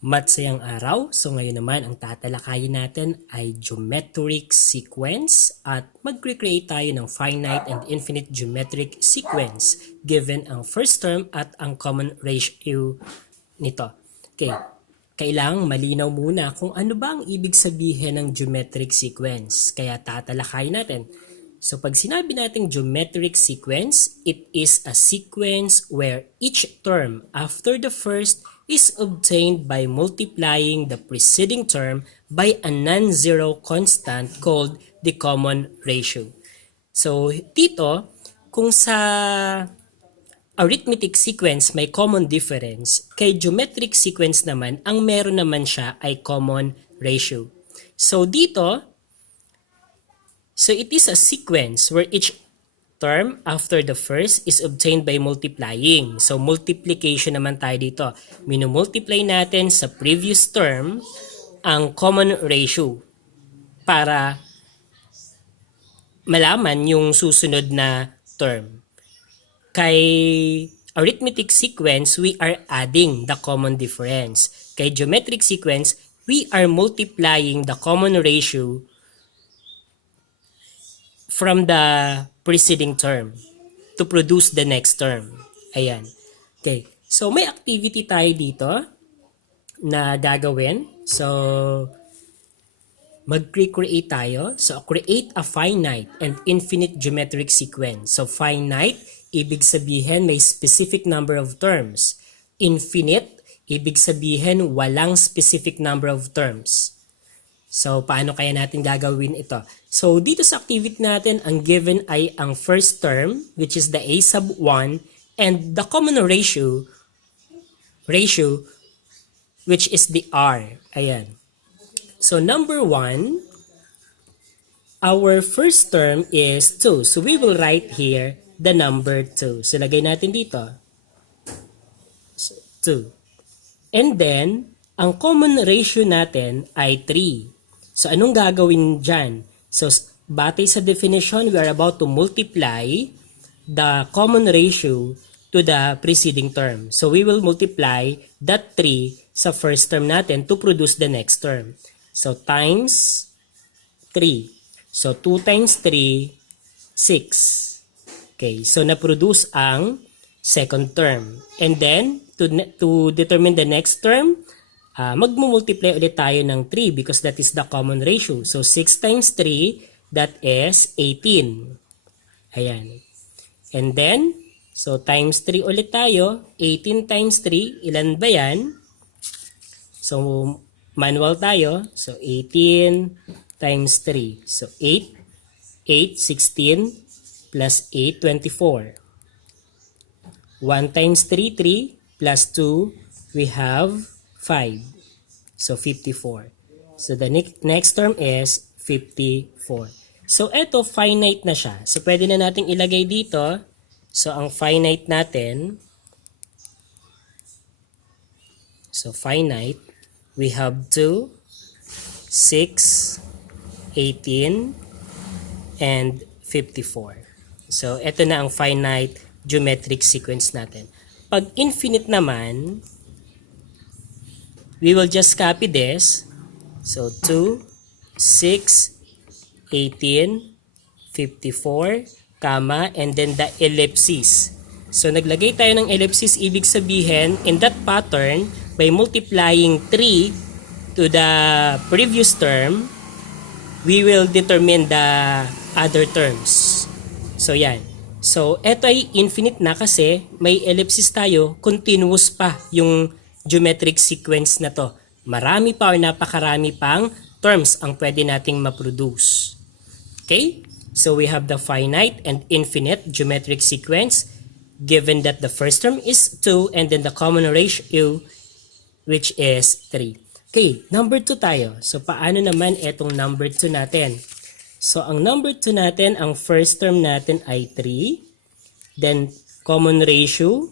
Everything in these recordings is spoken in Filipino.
Matsayang araw. So ngayon naman ang tatalakayin natin ay geometric sequence at mag-create tayo ng finite and infinite geometric sequence given ang first term at ang common ratio nito. Okay. Kailangang malinaw muna kung ano ba ang ibig sabihin ng geometric sequence. Kaya tatalakayin natin. So pag sinabi natin geometric sequence, it is a sequence where each term after the first is obtained by multiplying the preceding term by a non-zero constant called the common ratio. So dito, kung sa arithmetic sequence may common difference, kay geometric sequence naman, ang meron naman siya ay common ratio. So dito, so it is a sequence where each term after the first is obtained by multiplying. So multiplication naman tayo dito. Minumultiply natin sa previous term ang common ratio para malaman yung susunod na term. Kay arithmetic sequence, we are adding the common difference. Kay geometric sequence, we are multiplying the common ratio from the preceding term to produce the next term. Ayan. Okay. So, may activity tayo dito na gagawin. So, mag-create tayo. So, create a finite and infinite geometric sequence. So, finite, ibig sabihin may specific number of terms. Infinite, ibig sabihin walang specific number of terms. So, paano kaya natin gagawin ito? So, dito sa activity natin, ang given ay ang first term, which is the a sub 1, and the common ratio, which is the r. Ayan. So, number 1, our first term is 2. So, we will write here the number 2. So, lagay natin dito. So, 2. And then, ang common ratio natin ay 3. So, anong gagawin dyan? So, batay sa definition, we are about to multiply the common ratio to the preceding term. So, we will multiply that 3 sa first term natin to produce the next term. So, times 3. So, 2 times 3, 6. Okay, so na-produce ang second term. And then, to determine the next term, magmumultiply ulit tayo ng 3 because that is the common ratio. So, 6 times 3, that is 18. Ayan. And then, so times 3 ulit tayo. 18 times 3, ilan ba yan? So, manual tayo. So, 18 times 3. So, 8, 16, plus 8, 24. 1 times 3, 3, plus 2, we have 5. So, 54. So, the next term is 54. So, eto, finite na siya. So, pwede na nating ilagay dito. So, ang finite natin, so, finite, we have 2, 6, 18, and 54. So, eto na ang finite geometric sequence natin. Pag infinite naman, we will just copy this. So, 2, 6, 18, 54, comma, and then the ellipsis. So, naglagay tayo ng ellipsis, ibig sabihin, in that pattern, by multiplying 3 to the previous term, we will determine the other terms. So, yan. So, eto ay infinite na kasi may ellipsis tayo, continuous pa yung geometric sequence na to. Marami pa or napakarami pang terms ang pwede nating ma-produce. Okay? So we have the finite and infinite geometric sequence given that the first term is 2 and then the common ratio which is 3. Okay, number 2 tayo. So paano naman etong number 2 natin? So ang number 2 natin, ang first term natin ay 3. Then common ratio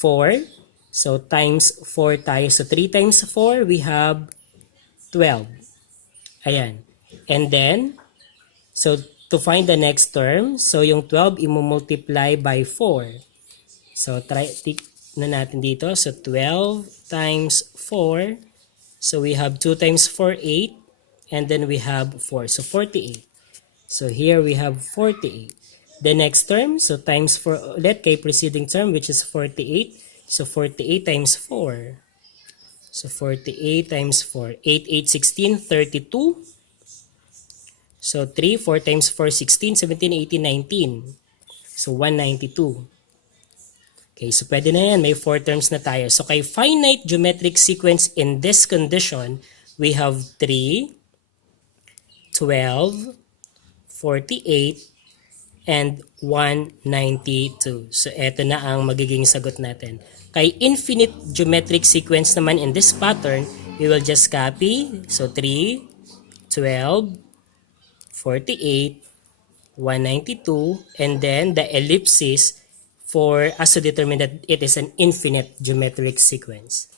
4. So, times 4 tayo. So, 3 times 4, we have 12. Ayan. And then, so, to find the next term, so, yung 12, imumultiply by 4. So, try na natin dito. So, 12 times 4, So we have 2 times 4, 8. And then we have 4. So 48. So here we have 48. The next term, so times 4 ulit kay preceding term which is 48. So 48 times 4. So 48 times 4. 8, 8, 16, 32. So 3, 4 times 4, 16, 17, 18, 19. So 192. Okay, so pwede na yan. May 4 terms na tayo. So kay finite geometric sequence in this condition, we have 3, 12, 48, and 192. So eto na ang magiging sagot natin. Kay infinite geometric sequence naman in this pattern, we will just copy. So 3, 12, 48, 192, and then the ellipsis for us to determine that it is an infinite geometric sequence.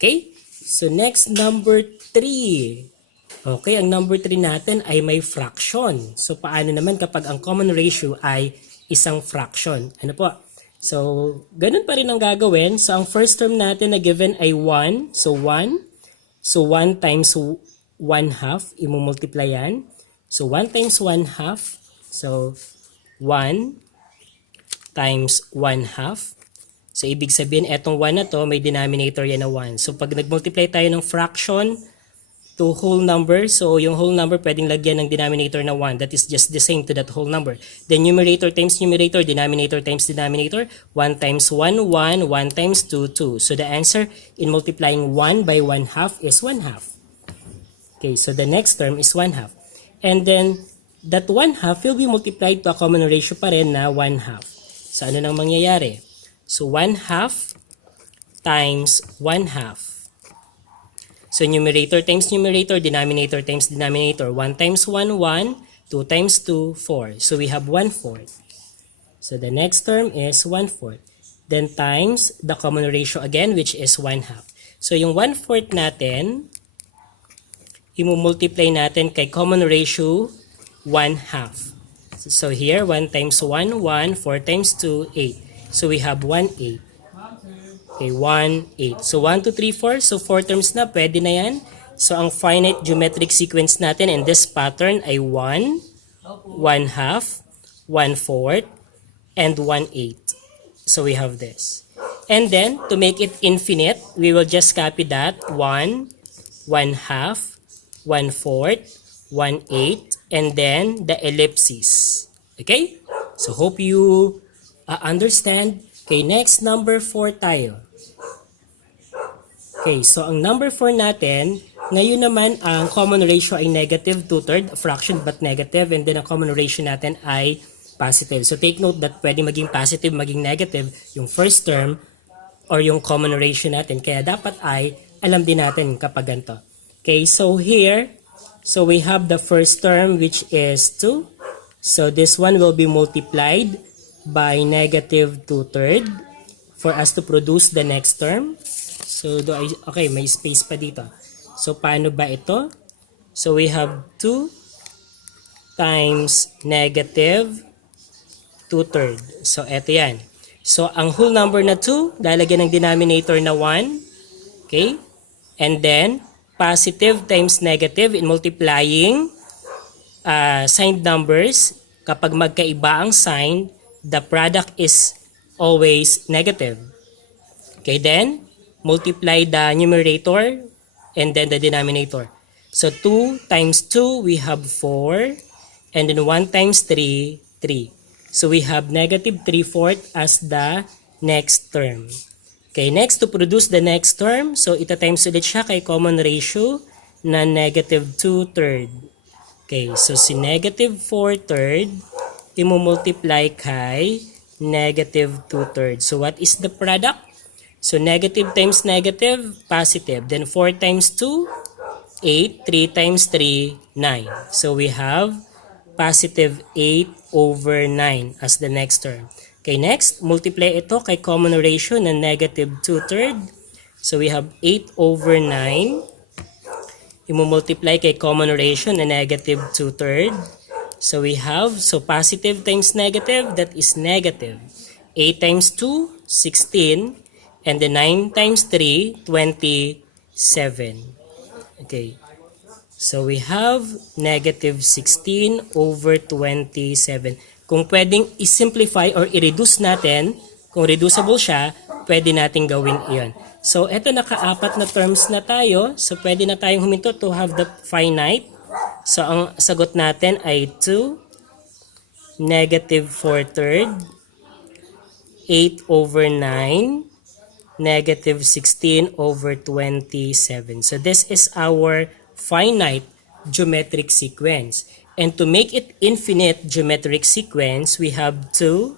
Okay? So next, number 3. Okay, ang number 3 natin ay may fraction. So paano naman kapag ang common ratio ay isang fraction? Ano po? So ganun pa rin ang gagawin. So ang first term natin na given ay 1. So 1. So 1 times 1 half. Imumultiply yan. So 1 times 1 half. So 1 times 1 half. So ibig sabihin, etong 1 na to, may denominator yan na 1. So pag nagmultiply tayo ng fraction to whole number, so yung whole number pwedeng lagyan ng denominator na 1. That is just the same to that whole number. Then numerator times numerator, denominator times denominator. 1 times 1, 1. 1 times 2, 2. So the answer in multiplying 1 by 1 half is 1 half. Okay, so the next term is 1 half. And then that 1 half will be multiplied to a common ratio pa rin na 1 half. So ano nang mangyayari? So 1 half times 1 half. So numerator times numerator, denominator times denominator. 1 times 1, 1. 2 times 2, 4. So we have 1/4. So the next term is 1/4. Then times the common ratio again, which is 1 half. So yung 1/4 natin, imumultiply natin kay common ratio 1 half. So here, 1 times 1, 1. 4 times 2, 8. So we have 1/8. Okay, 1/8. So 1, 2, 3, 4. So 4 terms na, pwede na yan. So ang finite geometric sequence natin in this pattern ay 1, 1 half, 1/4, and 1/8. So we have this. And then, to make it infinite, we will just copy that. 1, 1 half, 1/4, 1/8, and then the ellipses. Okay? So hope you understand. Okay, next number 4 tayo. Okay, so ang number 4 natin, ngayon naman ang common ratio ay negative 2/3, fraction but negative, and then ang common ratio natin ay positive. So take note that pwede maging positive, maging negative yung first term or yung common ratio natin. Kaya dapat ay alam din natin kapag ganito. Okay, so here, so we have the first term which is 2. So this one will be multiplied by negative 2/3 for us to produce the next term. So okay, may space pa dito. So paano ba ito? So we have 2 times negative 2/3. So eto yan. So ang whole number na 2, lalagyan ng denominator na 1. Okay? And then positive times negative in multiplying signed numbers. Kapag magkaiba ang sign, the product is always negative. Okay, then multiply the numerator and then the denominator. So 2 times 2, we have 4. And then 1 times 3, 3. So we have negative 3/4 as the next term. Okay, next to produce the next term, so ita-times ulit siya kay common ratio na negative 2/3. Okay, so si negative 4/3 imumultiply kay negative 2/3. So what is the product? So negative times negative, positive. Then 4 times 2, 8. 3 times 3, 9. So we have positive 8/9 as the next term. Okay, next, multiply ito kay common ratio na negative 2/3. So we have 8/9. Imumultiply kay common ratio na negative 2/3. So we have, so positive times negative, that is negative. 8 times 2, 16. And then 9 times 3, 27. Okay. So we have negative 16 over 27. Kung pwedeng i-simplify or i-reduce natin, kung reducible siya, pwede natin gawin iyon. So eto naka-apat na terms na tayo. So pwede na tayong huminto to have the finite. So ang sagot natin ay 2, negative 4/3, 8 over 9, negative 16 over 27. So this is our finite geometric sequence. And to make it infinite geometric sequence, we have 2,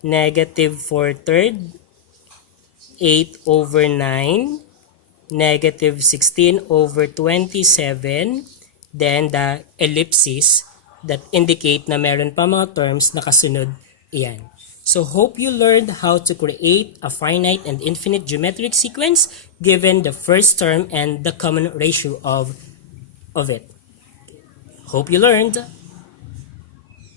negative 4/3, 8 over 9, negative 16 over 27, then the ellipses that indicate na meron pa mga terms na kasunod iyan. So hope you learned how to create a finite and infinite geometric sequence given the first term and the common ratio of it. Hope you learned.